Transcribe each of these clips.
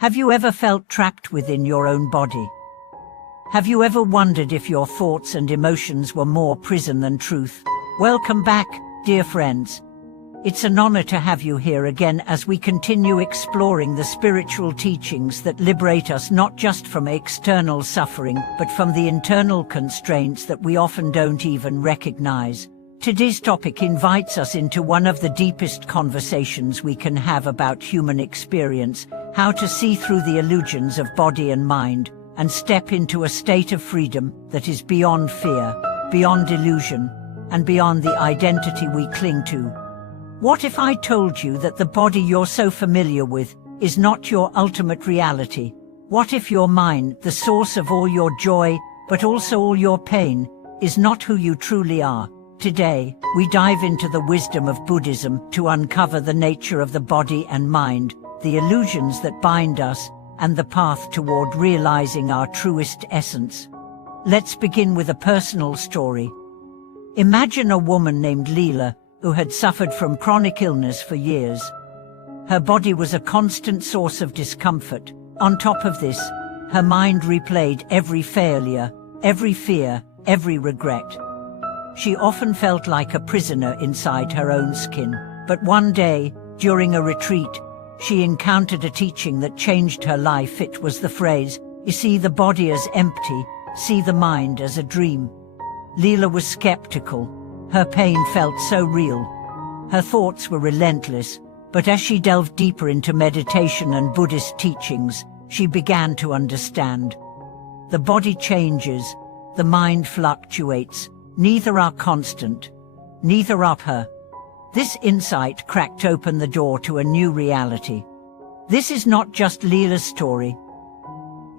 Have you ever felt trapped within your own body? Have you ever wondered if your thoughts and emotions were more prison than truth? Welcome back, dear friends. It's an honor to have you here again as we continue exploring the spiritual teachings that liberate us not just from external suffering, but from the internal constraints that we often don't even recognize. Today's topic invites us into one of the deepest conversations we can have about human experience, how to see through the illusions of body and mind, and step into a state of freedom that is beyond fear, beyond illusion, and beyond the identity we cling to. What if I told you that the body you're so familiar with is not your ultimate reality? What if your mind, the source of all your joy, but also all your pain, is not who you truly are? Today, we dive into the wisdom of Buddhism to uncover the nature of the body and mind, the illusions that bind us, and the path toward realizing our truest essence. Let's begin with a personal story. Imagine a woman named Leela, who had suffered from chronic illness for years. Her body was a constant source of discomfort. On top of this, her mind replayed every failure, every fear, every regret. She often felt like a prisoner inside her own skin. But one day, during a retreat, she encountered a teaching that changed her life. It was the phrase, "You see the body as empty, see the mind as a dream." Leela was skeptical. Her pain felt so real. Her thoughts were relentless, but as she delved deeper into meditation and Buddhist teachings, she began to understand. The body changes, the mind fluctuates, neither are constant, neither are her. This insight cracked open the door to a new reality. This is not just Leela's story.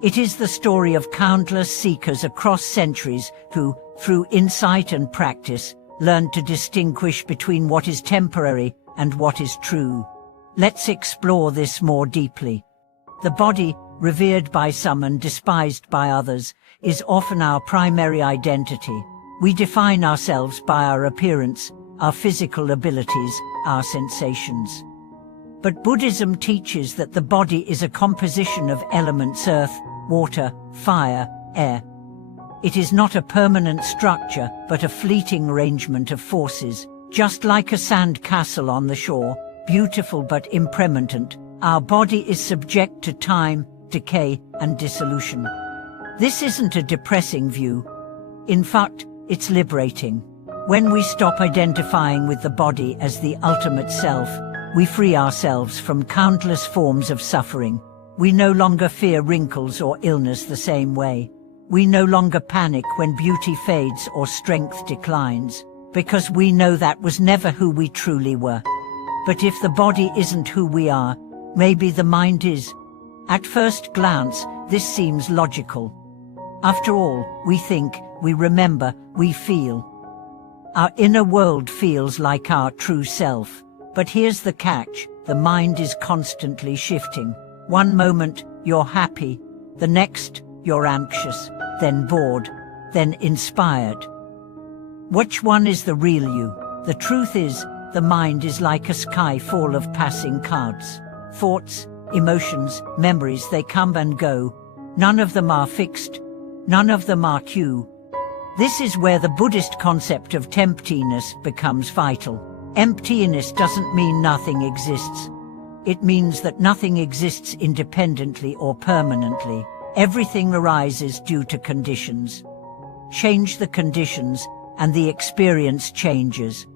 It is the story of countless seekers across centuries who, through insight and practice, learned to distinguish between what is temporary and what is true. Let's explore this more deeply. The body, revered by some and despised by others, is often our primary identity. We define ourselves by our appearance, our physical abilities, our sensations. But Buddhism teaches that the body is a composition of elements: earth, water, fire, air. It is not a permanent structure, but a fleeting arrangement of forces. Just like a sand castle on the shore, beautiful but impermanent, our body is subject to time, decay, and dissolution. This isn't a depressing view. In fact, it's liberating. When we stop identifying with the body as the ultimate self, we free ourselves from countless forms of suffering. We no longer fear wrinkles or illness the same way. We no longer panic when beauty fades or strength declines, because we know that was never who we truly were. But if the body isn't who we are, maybe the mind is. At first glance, this seems logical. After all, we think, we remember, we feel. Our inner world feels like our true self. But here's the catch: the mind is constantly shifting. One moment, you're happy. The next, you're anxious, then bored, then inspired. Which one is the real you? The truth is, the mind is like a sky full of passing clouds. Thoughts, emotions, memories, they come and go. None of them are fixed. None of them are true. This is where the Buddhist concept of emptiness becomes vital. Emptiness doesn't mean nothing exists. It means that nothing exists independently or permanently. Everything arises due to conditions. Change the conditions, and the experience changes.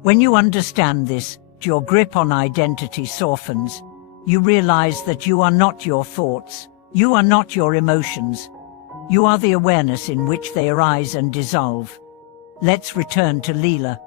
When you understand this, your grip on identity softens. You realize that you are not your thoughts. You are not your emotions. You are the awareness in which they arise and dissolve. Let's return to Leela.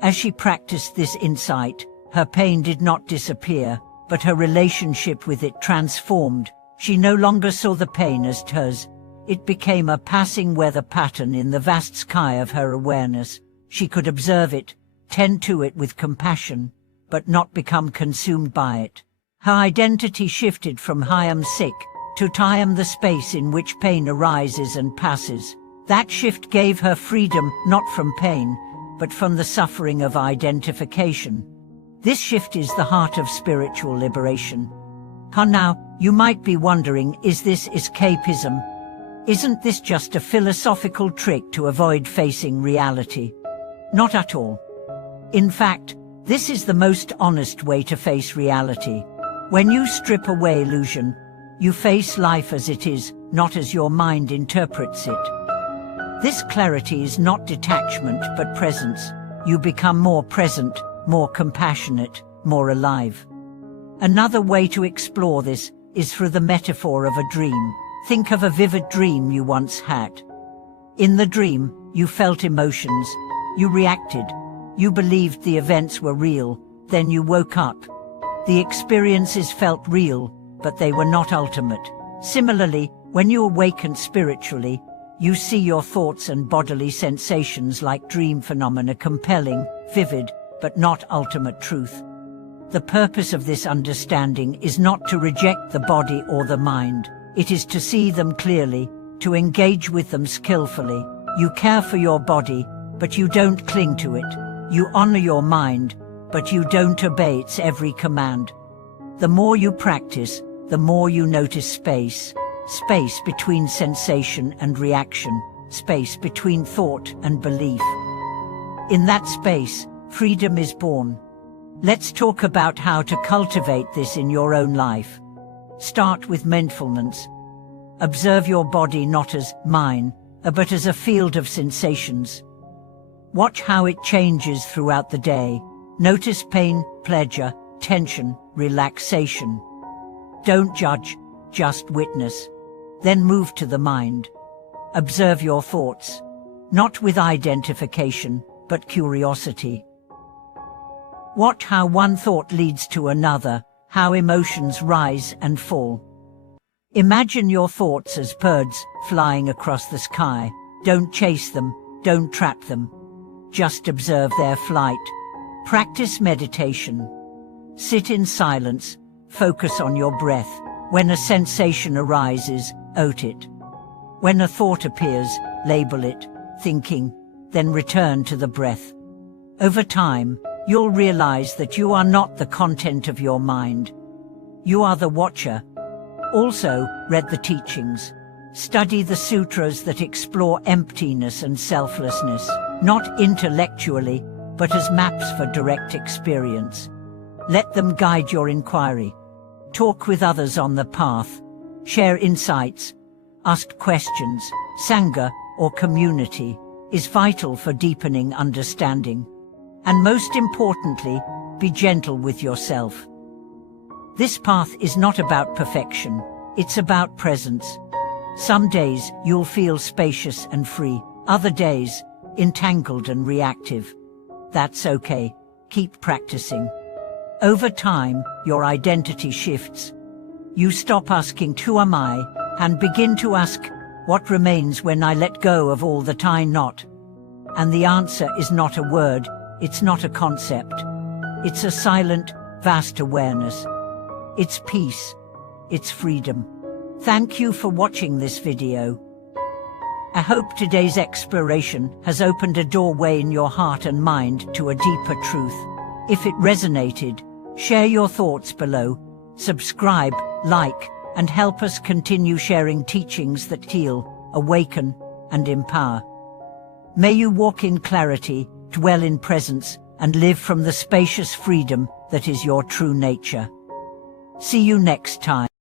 As she practiced this insight, her pain did not disappear, but her relationship with it transformed. She no longer saw the pain as hers. It became a passing weather pattern in the vast sky of her awareness. She could observe it, tend to it with compassion, but not become consumed by it. Her identity shifted from I am sick to I am the space in which pain arises and passes. That shift gave her freedom, not from pain, but from the suffering of identification. This shift is the heart of spiritual liberation. Now, You might be wondering, is this escapism? Isn't this just a philosophical trick to avoid facing reality? Not at all. In fact, this is the most honest way to face reality. When you strip away illusion, you face life as it is, not as your mind interprets it. This clarity is not detachment but presence. You become more present, more compassionate, more alive. Another way to explore this is through the metaphor of a dream. Think of a vivid dream you once had. In the dream, you felt emotions, you reacted, you believed the events were real, then you woke up. The experiences felt real, but they were not ultimate. Similarly, when you awaken spiritually, you see your thoughts and bodily sensations like dream phenomena, compelling, vivid, but not ultimate truth. The purpose of this understanding is not to reject the body or the mind. It is to see them clearly, to engage with them skillfully. You care for your body, but you don't cling to it. You honor your mind, but you don't obey its every command. The more you practice, the more you notice space. Space between sensation and reaction. Space between thought and belief. In that space, freedom is born. Let's talk about how to cultivate this in your own life. Start with mindfulness. Observe your body not as mine, but as a field of sensations. Watch how it changes throughout the day. Notice pain, pleasure, tension, relaxation. Don't judge, just witness. Then move to the mind. Observe your thoughts, not with identification, but curiosity. Watch how one thought leads to another, how emotions rise and fall. Imagine your thoughts as birds flying across the sky. Don't chase them, don't trap them. Just observe their flight. Practice meditation. Sit in silence, focus on your breath. When a sensation arises, note it. When a thought appears, label it, thinking, then return to the breath. Over time, you'll realize that you are not the content of your mind. You are the watcher. Also, read the teachings. Study the sutras that explore emptiness and selflessness, not intellectually, but as maps for direct experience. Let them guide your inquiry. Talk with others on the path. Share insights. Ask questions. Sangha, or community, is vital for deepening understanding. And most importantly, be gentle with yourself. This path is not about perfection, it's about presence. Some days you'll feel spacious and free, other days entangled and reactive. That's okay, keep practicing. Over time, your identity shifts. You stop asking, "Who am I?" and begin to ask, "What remains when I let go of all that I'm not?" And the answer is not a word, it's not a concept. It's a silent, vast awareness. It's peace. It's freedom. Thank you for watching this video. I hope today's exploration has opened a doorway in your heart and mind to a deeper truth. If it resonated, share your thoughts below, subscribe, like, and help us continue sharing teachings that heal, awaken, and empower. May you walk in clarity, dwell in presence, and live from the spacious freedom that is your true nature. See you next time.